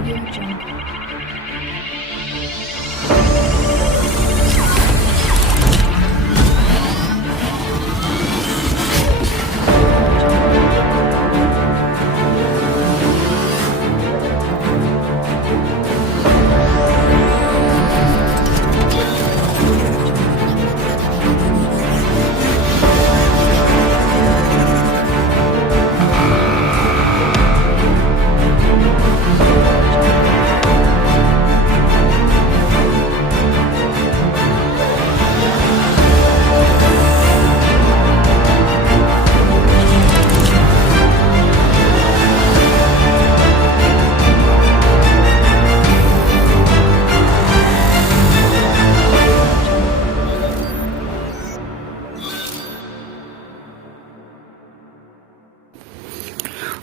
Audio Jungle.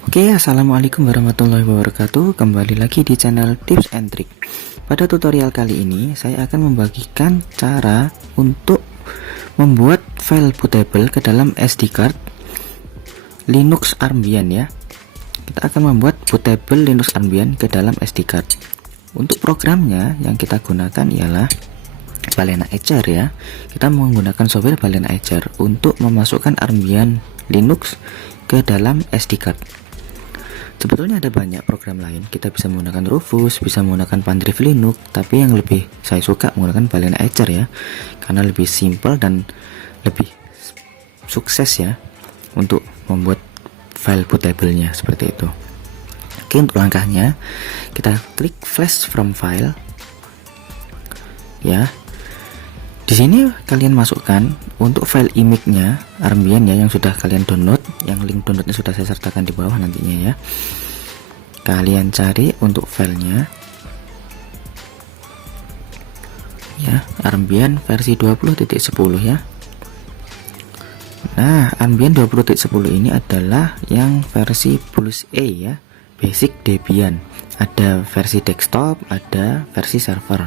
Oke, assalamualaikum warahmatullahi wabarakatuh. Kembali lagi di channel Tips and Trick. Pada tutorial kali ini saya akan membagikan cara untuk membuat file bootable ke dalam SD card Linux Armbian ya. Kita akan membuat bootable Linux Armbian ke dalam SD card. Untuk programnya yang kita gunakan ialah Balena Etcher ya. Kita menggunakan software Balena Etcher untuk memasukkan Armbian Linux ke dalam SD card. Sebetulnya ada banyak program lain, kita bisa menggunakan Rufus, bisa menggunakan Pandrive Linux, tapi yang lebih saya suka menggunakan Balena Etcher ya, karena lebih simple dan lebih sukses ya untuk membuat file bootable-nya seperti itu. Oke, untuk langkahnya kita klik Flash from File ya. Di sini kalian masukkan untuk file image-nya Armbian ya yang sudah kalian download, yang link downloadnya sudah saya sertakan di bawah nantinya ya. Kalian cari untuk filenya ya, Armbian versi 20.10 ya. Nah, Armbian 20.10 ini adalah yang versi Plus A ya, Basic Debian. Ada versi desktop, ada versi server,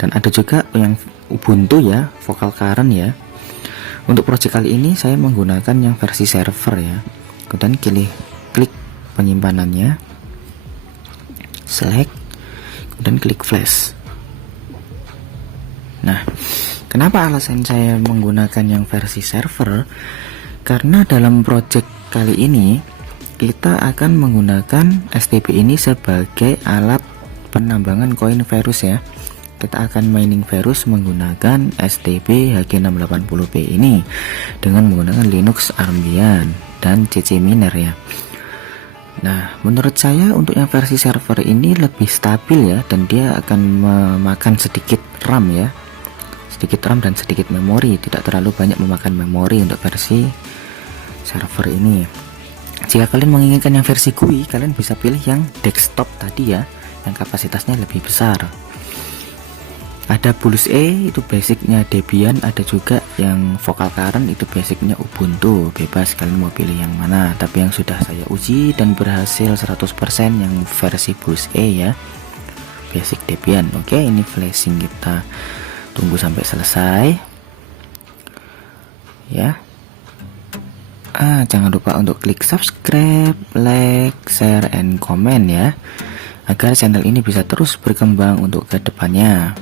dan ada juga yang Ubuntu ya, Vocal Current ya. Untuk project kali ini saya menggunakan yang versi server ya. Kemudian klik penyimpanannya, select, kemudian klik flash. Nah, kenapa alasan saya menggunakan yang versi server? Karena dalam project kali ini kita akan menggunakan STB ini sebagai alat penambangan koin virus ya. Kita akan mining virus menggunakan STB HG680p ini dengan menggunakan Linux Armbian dan CC Miner ya. Nah, menurut saya untuk yang versi server ini lebih stabil ya, dan dia akan memakan sedikit RAM ya, sedikit RAM dan sedikit memori, tidak terlalu banyak memakan memori untuk versi server ini. Jika kalian menginginkan yang versi GUI, kalian bisa pilih yang desktop tadi ya, yang kapasitasnya lebih besar. Ada Plus E, itu basicnya Debian, ada juga yang Vocal Current, itu basicnya Ubuntu. Bebas kalian mau pilih yang mana, tapi yang sudah saya uji dan berhasil 100% yang versi Plus E ya, basic Debian. Oke, ini flashing, kita tunggu sampai selesai ya. Jangan lupa untuk klik subscribe, like, share, and comment ya, agar channel ini bisa terus berkembang untuk kedepannya.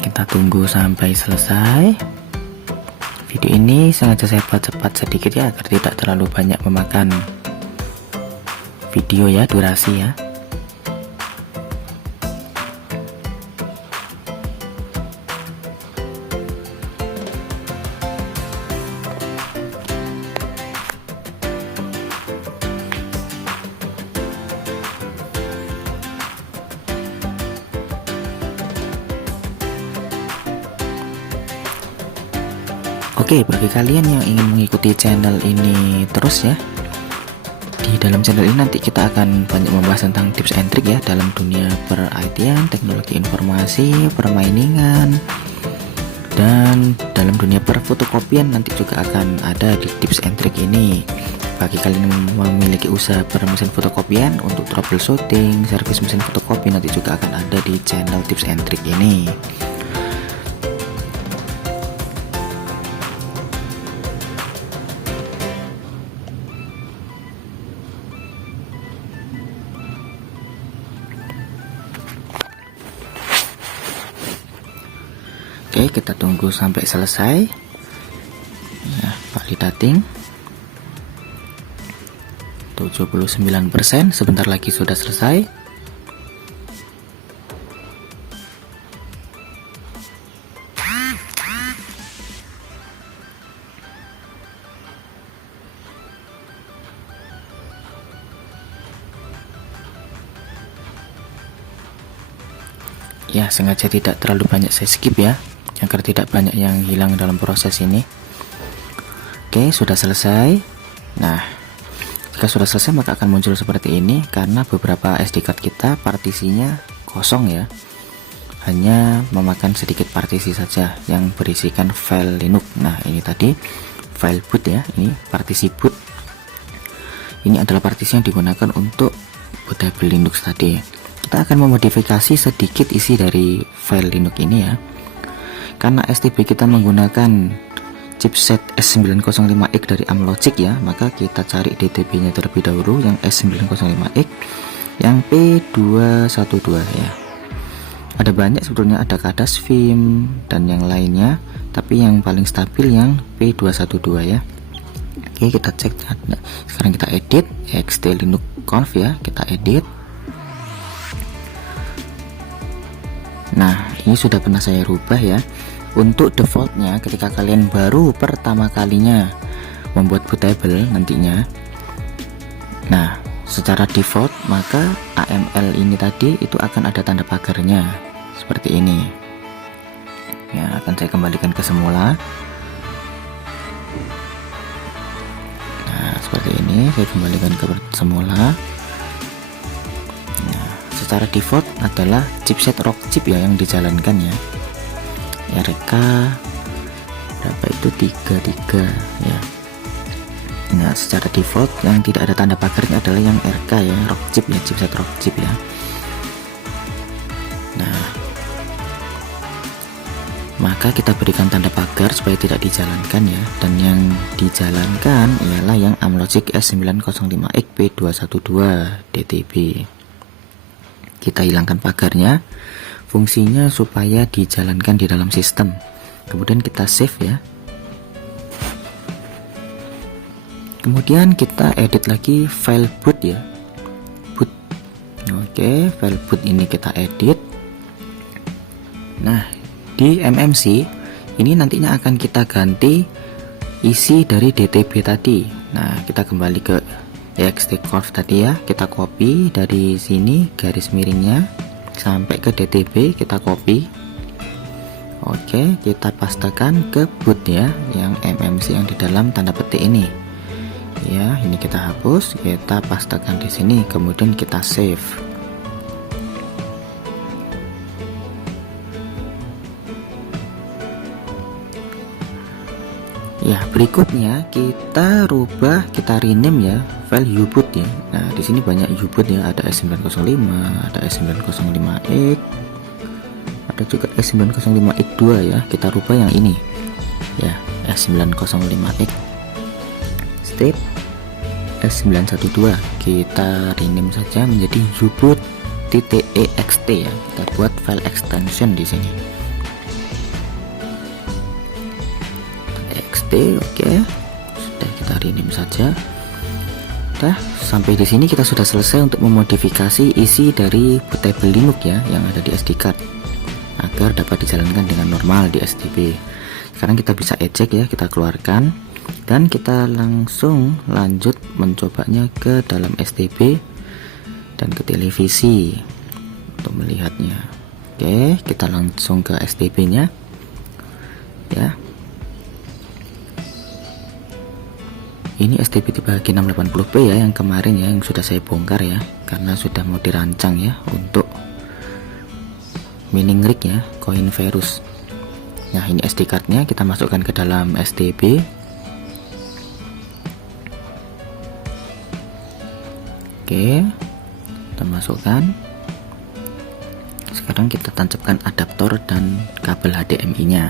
Kita tunggu sampai selesai. Video ini sengaja saya buat cepat sedikit ya, agar tidak terlalu banyak memakan video ya, durasi ya. Oke, bagi kalian yang ingin mengikuti channel ini terus ya, di dalam channel ini nanti kita akan banyak membahas tentang tips and trick ya dalam dunia per-IT-an, teknologi informasi, permainingan, dan dalam dunia perfotokopian nanti juga akan ada di tips and trick ini. Bagi kalian yang memiliki usaha mesin fotokopian, untuk troubleshooting, servis mesin fotokopi nanti juga akan ada di channel tips and trick ini. Oke, kita tunggu sampai selesai ya, validating 79%, sebentar lagi sudah selesai. Ya, sengaja tidak terlalu banyak saya skip ya, agar tidak banyak yang hilang dalam proses ini. Oke, sudah selesai. Nah, jika sudah selesai maka akan muncul seperti ini, karena beberapa SD card kita partisinya kosong ya, hanya memakan sedikit partisi saja yang berisikan file Linux. Nah, ini tadi file boot ya, ini partisi boot. Ini adalah partisi yang digunakan untuk bootable Linux tadi. Kita akan memodifikasi sedikit isi dari file Linux ini ya. Karena STB kita menggunakan chipset S905X dari Amlogic ya, maka kita cari DTB nya terlebih dahulu yang S905X yang P212 ya. Ada banyak sebetulnya, ada Kadas Vim dan yang lainnya, tapi yang paling stabil yang P212 ya. Oke, kita cek. Sekarang kita edit ext linux conf ya, kita edit. Nah, ini sudah pernah saya rubah ya. Untuk defaultnya, ketika kalian baru pertama kalinya membuat bootable nantinya, nah secara default maka AML ini tadi itu akan ada tanda pagarnya seperti ini ya. Akan saya kembalikan ke semula. Nah, seperti ini saya kembalikan ke semula. Secara default adalah chipset Rockchip ya yang dijalankan ya. RK berapa itu 33 ya. Nah, secara default yang tidak ada tanda pagarnya adalah yang RK ya, Rockchip ya, chipset Rockchip ya. Nah, maka kita berikan tanda pagar supaya tidak dijalankan ya, dan yang dijalankan ialah yang Amlogic S905X P212 DTB. Kita hilangkan pagarnya, fungsinya supaya dijalankan di dalam sistem. Kemudian kita save ya. Kemudian kita edit lagi file boot ya, boot. Oke, file boot ini kita edit. Nah, di MMC ini nantinya akan kita ganti isi dari DTB tadi. Nah, kita kembali ke ext-conf tadi ya, kita copy dari sini garis miringnya sampai ke DTB, kita copy. Oke, kita pastekan ke boot ya, yang MMC yang di dalam tanda petik ini ya. Ini kita hapus, kita pastekan di sini, kemudian kita save. Ya, berikutnya kita rubah, kita rename ya file uboot ya. Nah, di sini banyak uboot ya, ada S905, ada S905X, ada juga S905X2 ya. Kita rubah yang ini ya, S905X state S912. Kita rename saja menjadi uboot.ext ya. Kita buat file extension di sini. Oke, sudah, kita rename saja. Nah, sampai di sini kita sudah selesai untuk memodifikasi isi dari bootable Linux ya yang ada di SD card agar dapat dijalankan dengan normal di STB. Sekarang kita bisa eject ya, kita keluarkan dan kita langsung lanjut mencobanya ke dalam STB dan ke televisi untuk melihatnya. Oke, kita langsung ke STB nya ya. Ini STB tipe G680P ya, yang kemarin ya, yang sudah saya bongkar ya, karena sudah mau dirancang ya untuk mining rig ya, Coinverus. Nah, ini SD cardnya kita masukkan ke dalam STB. Oke, kita masukkan. Sekarang kita tancapkan adaptor dan kabel HDMI nya.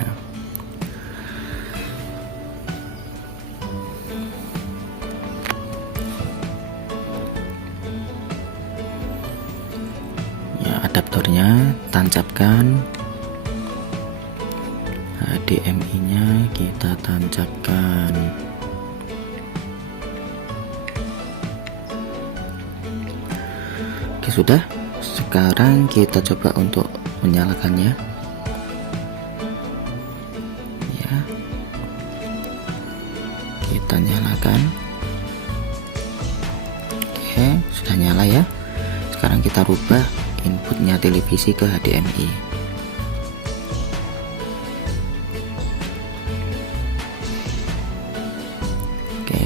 Adaptornya tancapkan, HDMI nya kita tancapkan. Oke, sudah. Sekarang kita coba untuk menyalakannya ya, kita nyalakan. Oke, sudah nyala ya. Sekarang kita rubah inputnya televisi ke HDMI. Oke,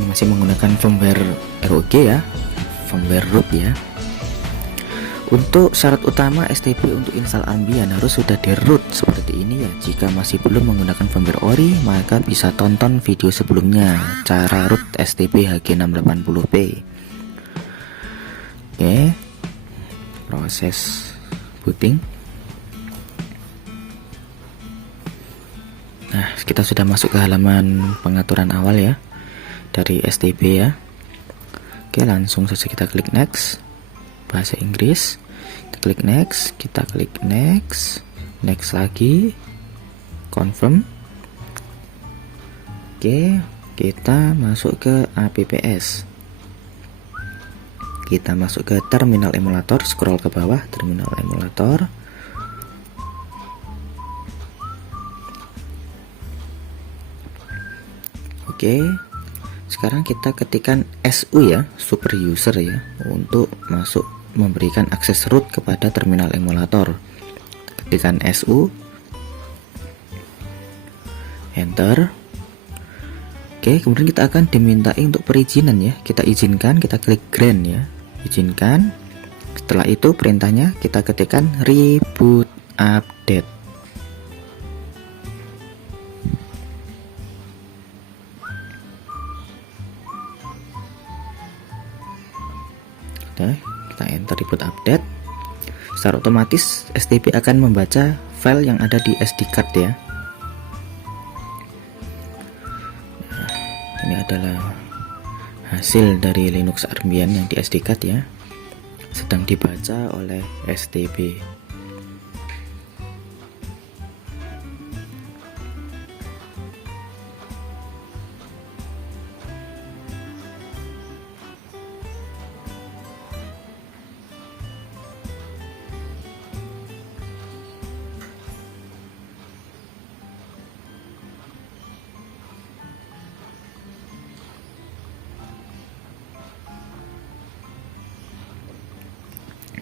ini masih menggunakan firmware ROG ya, firmware root ya. Untuk syarat utama STB untuk install Armbian harus sudah di root seperti ini ya. Jika masih belum menggunakan firmware ori, maka bisa tonton video sebelumnya cara root STB HG680p. Oke, proses booting. Nah, kita sudah masuk ke halaman pengaturan awal ya dari STB ya. Oke, langsung saja kita klik next. Bahasa Inggris, kita klik next, kita klik next, next lagi, confirm. Oke, kita masuk ke APPS, kita masuk ke terminal emulator, scroll ke bawah, terminal emulator. Oke, sekarang kita ketikkan SU ya, super user ya, untuk masuk memberikan akses root kepada terminal emulator. Ketikkan SU, enter. Oke, kemudian kita akan dimintai untuk perizinan ya. Kita izinkan, kita klik grant ya, izinkan. Setelah itu perintahnya kita ketikkan reboot update. Nah, kita enter reboot update. Secara otomatis STB akan membaca file yang ada di SD card ya. Nah, ini adalah hasil dari Linux Armbian yang di SD card ya, sedang dibaca oleh STB.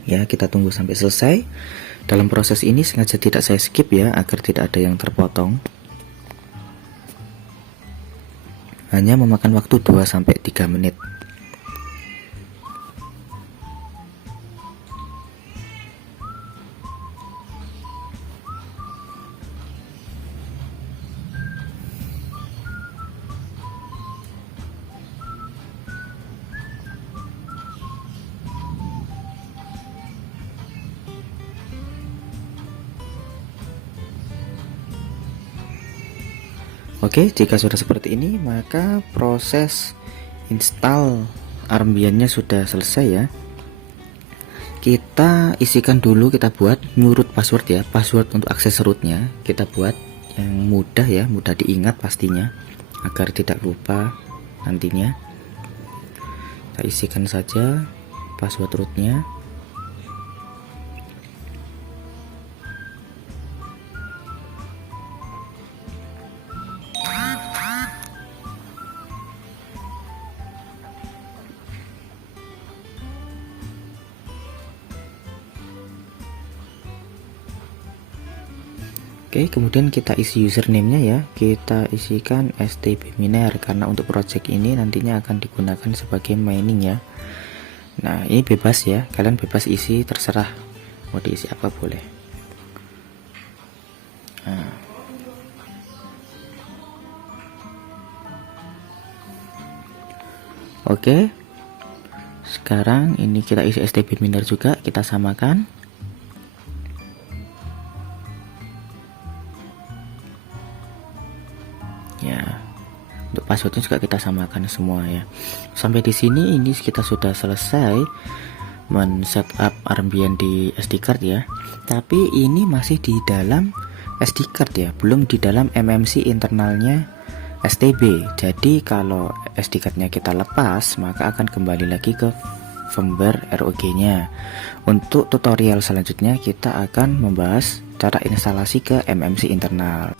Ya, kita tunggu sampai selesai. Dalam proses ini sengaja tidak saya skip ya, agar tidak ada yang terpotong. Hanya memakan waktu 2-3 menit. Oke, jika sudah seperti ini, maka proses install Armbiannya sudah selesai ya. Kita isikan dulu, kita buat nyurut password ya, password untuk akses rootnya kita buat yang mudah ya, mudah diingat pastinya, agar tidak lupa nantinya. Kita isikan saja password rootnya. Oke, kemudian kita isi username-nya ya. Kita isikan STB Miner karena untuk project ini nantinya akan digunakan sebagai mining ya. Nah, ini bebas ya. Kalian bebas isi, terserah mau diisi apa boleh. Nah. Oke. Sekarang ini kita isi STB Miner juga, kita samakan. Ya, untuk passwordnya juga kita samakan semua ya. Sampai di sini ini kita sudah selesai men-setup Armbian di SD card ya. Tapi ini masih di dalam SD card ya, belum di dalam MMC internalnya STB. Jadi kalau SD cardnya kita lepas, maka akan kembali lagi ke firmware ROG-nya. Untuk tutorial selanjutnya kita akan membahas cara instalasi ke MMC internal.